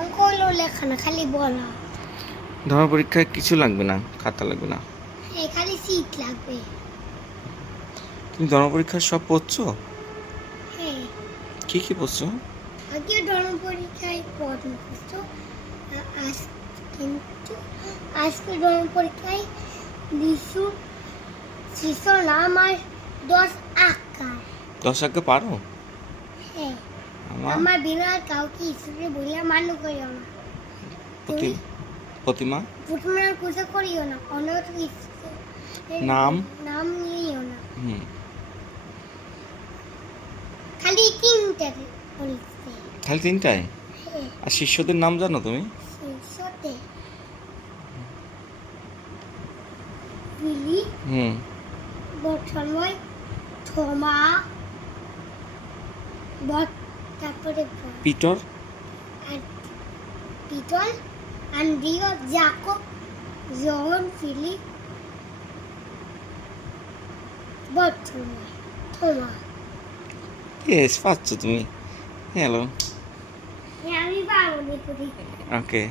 অঙ্ক হলো লেখা না, খালি বলা। ধর্ম পরীক্ষায় কিছু লাগবে না, খাতা লাগবে না। খালি সিট লাগবে। তুমি ধর্ম পরীক্ষার সব পড়ছো? হ্যাঁ, কি কি পড়ছো? আগে ধর্ম পরীক্ষায় পড় মুখস্থ, আজ কিন্তু আজকে ধর্ম পরীক্ষায় লিখু শিশু নাম আর 10 আঁকা। 10 আঁকা পারো? হ্যাঁ, আমার আমার বিনার কাউকে স্কুলে বলে মান্য করিও না। তুমি প্রতিমা প্রথমে পূজা করিও না, অন্য নাম নাম নিও না। হুম খালি তিনটা বলছে। খালি 3টায়? হ্যাঁ, আর শিষ্যদের নাম জানো তুমি? শিশুতে বিলি হুম বর্তমায় থমা বট, তারপরে পিটর আর পিটল, আন্দ্রিয়, জাকব, জন, ফিলিপ, বর্তমায় থমা। ইয়েস, পাচ্ছ তুমি। হ্যালো। আমি পারবো না। ওকে।